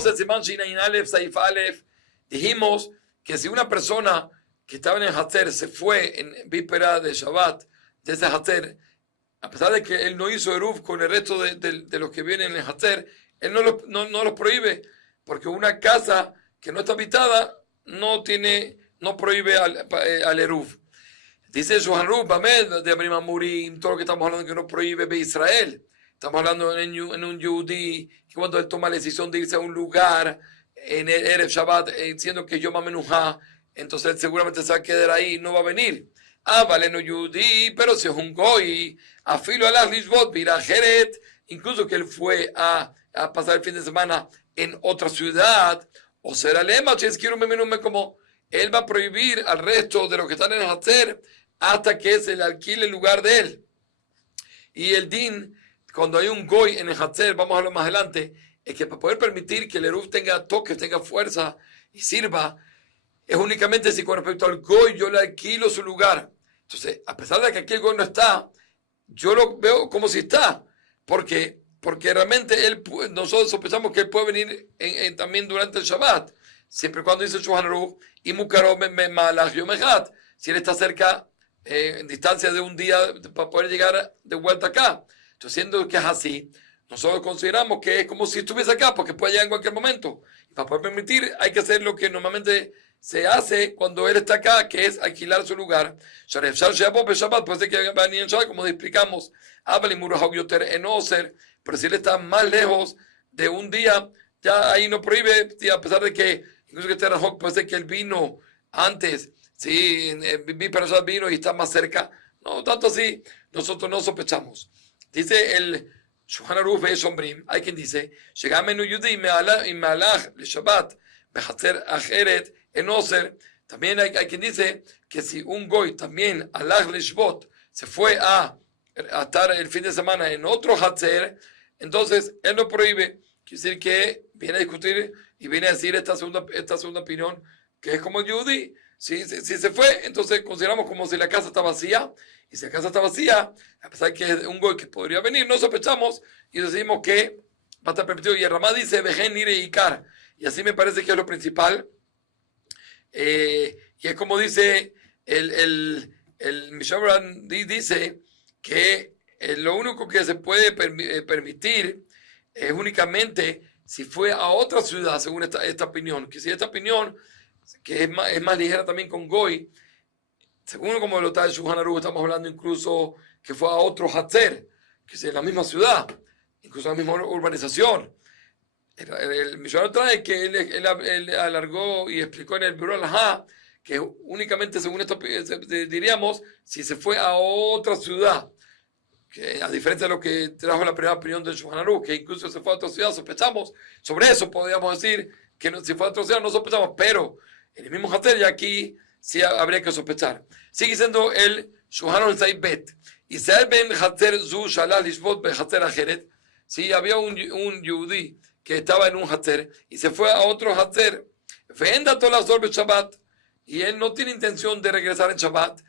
Vemos el Simán Shinayin Aleph, Saif Aleph. Dijimos que si una persona que estaba en el Hatzer se fue en víspera de Shabbat, de ese Hatzer, a pesar de que él no hizo Eruv con el resto de los que vienen en el Hatzer, él no los prohíbe, porque una casa que no está habitada no prohíbe al Eruv. Dice Shulchan Aruch, Bamed, de Abrim Amurim, todo lo que estamos hablando que no prohíbe de Israel. Estamos hablando en un Yehudi, que cuando él toma la decisión de irse a un lugar en el Erev Shabbat, diciendo que Yom HaMenuhá, entonces él seguramente se va a quedar ahí y no va a venir. Vale, no Yehudi, pero si es un Goy, afilo a las Lishbot, Virajeret, incluso que él fue a pasar el fin de semana en otra ciudad, o será lema, como él va a prohibir al resto de los que están en el Hatzer hasta que se le alquile el lugar de él. Y el din, cuando hay un goy en el Hatzer, vamos a hablar más adelante, es que para poder permitir que el Eruv tenga toques, tenga fuerza y sirva, es únicamente si con respecto al goy yo le alquilo su lugar. Entonces, a pesar de que aquí el goy no está, yo lo veo como si está. ¿Por qué? Porque realmente nosotros sospechamos que él puede venir también durante el Shabbat, siempre y cuando dice Shulchan Aruch, y Mukarov Malach Yom Echad, si él está cerca, en distancia de un día, para poder llegar de vuelta acá. Entonces, siendo que es así, nosotros consideramos que es como si estuviese acá, porque puede llegar en cualquier momento. Y para poder permitir, hay que hacer lo que normalmente se hace cuando él está acá, que es alquilar su lugar. Puede ser que va a venir en Shabbat, como explicamos, pero si él está más lejos de un día, ya ahí no prohíbe, a pesar de que, incluso que este Rajok, puede ser que él vino antes, sí, para allá vino y está más cerca. No, tanto así, nosotros no sospechamos. Dice el Shulchan Aruch Be'esh Omrim, hay quien dice, Shegamenu Yudi Me'alach le Shabbat, Behatzer Acheret Enoser. También hay quien dice que si un goy también alach le Shvot se fue a estar el fin de semana en otro Hatzer, entonces él no prohíbe. Quiere decir que viene a discutir y viene a decir esta segunda opinión, que es como el Yehudi. Si se fue, entonces consideramos como si la casa está vacía. Y si la casa está vacía, a pesar de que es un goy que podría venir, no sospechamos y decimos que va a estar permitido. Y el Ramá dice, Vejen Ire Ikar. Y así me parece que es lo principal. Y es como dice el Mishabran, dice que lo único que se puede permitir es únicamente si fue a otra ciudad, según esta opinión. Que si esta opinión, que es más ligera también con Goy, según como lo está el Shulchan Aruch, estamos hablando incluso que fue a otro Hatzer, que es en la misma ciudad, incluso en la misma urbanización. El millonario trae que él alargó y explicó en el Buró Alajá que únicamente, según esto, diríamos, si se fue a otra ciudad, que a diferencia de lo que trajo la primera opinión del Shulchan Aruch, que incluso se fue a otra ciudad, sospechamos, sobre eso podríamos decir que si fue a otra ciudad no sospechamos, pero en el mismo Hatzer ya aquí sí habría que sospechar. Sigue siendo el Shulchan Aruch Saif Bet. Y Israel ben Hatzer zu shalal lishvot ben Hatzer acheret. Si había un Yehudi que estaba en un Hatzer y se fue a otro Hatzer, venda toda la zorbe Shabbat, y él no tiene intención de regresar en Shabbat,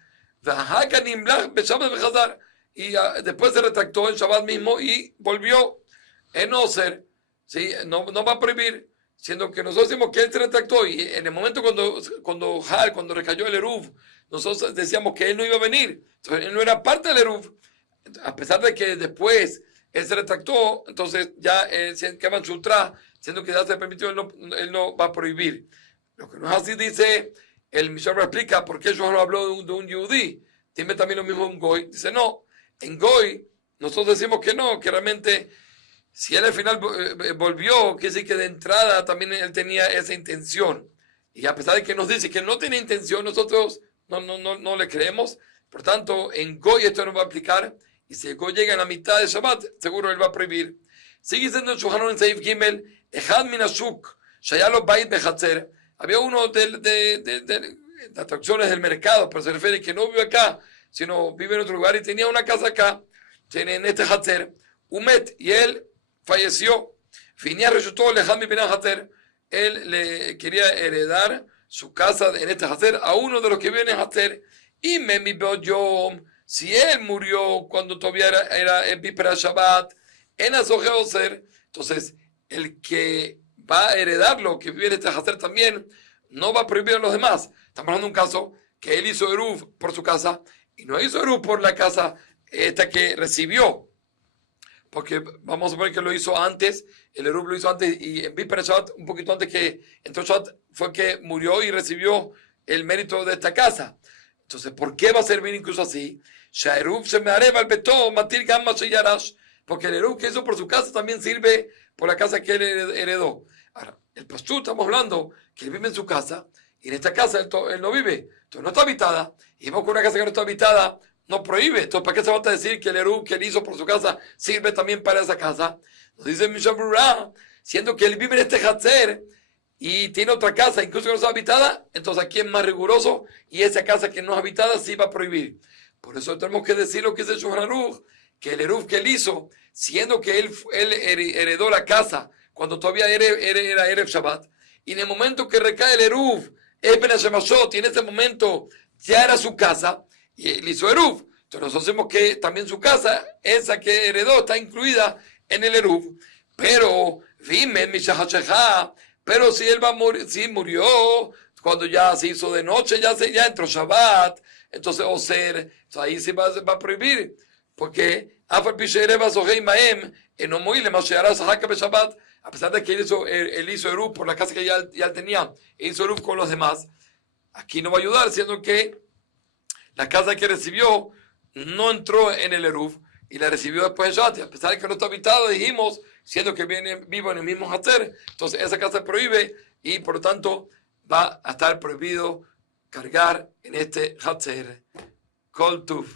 y después se retractó en Shabbat mismo y volvió en Oser, ¿sí? No va a prohibir, siendo que nosotros decimos que él se retractó, y en el momento cuando recayó el Eruv, nosotros decíamos que él no iba a venir, entonces él no era parte del Eruv, a pesar de que después él se retractó, entonces ya se quema en Sutra, siendo que ya se permitió, él no va a prohibir. Lo que no es así, dice el Mishnah, explica por qué yo habló de un Yehudi. Dime también lo mismo un Goy. Dice, no, en Goy nosotros decimos que no, que realmente si él al final volvió, quiere decir que de entrada también él tenía esa intención. Y a pesar de que nos dice que no tiene intención, nosotros no le creemos. Por tanto, en Goy esto no va a aplicar. Y si el Goy llega en la mitad de Shabbat, seguro él va a prohibir. Sigue siendo el Shulchan Aruch en Seif Gimel, Echad min Ashuk, Shayalo Bait Behatzer. Había uno de atracciones del mercado, pero se refiere que no vive acá, sino vive en otro lugar y tenía una casa acá, en este Hatzer, Umet, y él falleció. Finía resultó Lejad mi Benan Hatzer. Él le quería heredar su casa en este Hatzer a uno de los que viven en Hatzer. Y Memi Beoyom, si él murió cuando todavía era en víspera Shabbat, en Azogeoser, entonces el que va a heredar lo que vive en este Hatzer también, no va a prohibir a los demás. Estamos hablando de un caso que él hizo Eruv por su casa y no hizo Eruv por la casa esta que recibió. Porque vamos a ver que lo hizo antes, el Eruv lo hizo antes y en víspera Shabbat, un poquito antes que entró Shabbat, fue que murió y recibió el mérito de esta casa. Entonces, ¿por qué va a servir incluso así? Eruv se me areva el betón, matir gamma sheyarash, porque el Eruv que hizo por su casa también sirve por la casa que él heredó. Ahora, el pastor estamos hablando que él vive en su casa y en esta casa él no vive, entonces no está habitada. Y vemos que una casa que no está habitada no prohíbe. Entonces, ¿para qué se va a decir que el Eruv que él hizo por su casa sirve también para esa casa? Nos dice Mishnah Berurah, siendo que él vive en este Hatzer y tiene otra casa, incluso que no está habitada, entonces aquí es más riguroso y esa casa que no es habitada sí va a prohibir. Por eso tenemos que decir lo que dice Shulchan Aruch, que el Eruv que él hizo, siendo que él heredó la casa cuando todavía era Erev Shabbat, y en el momento que recae el Eruv, es Ben Hashemashot, y en ese momento ya era su casa, y él hizo Eruv. Entonces nosotros decimos que también su casa, esa que heredó, está incluida en el Eruv. Pero, pero si él va a morir, si murió, cuando ya se hizo de noche, ya entró Shabbat, entonces ahí sí va a prohibir, porque a pesar de que él hizo Eruv por la casa que ya tenía, hizo Eruv con los demás, aquí no va a ayudar, siendo que la casa que recibió no entró en el Eruv y la recibió después de Shabbat. A pesar de que no está habitada, dijimos, siendo que vivo en el mismo Hatzer, entonces esa casa prohíbe y por lo tanto va a estar prohibido cargar en este Hatzer. Kol Tuv.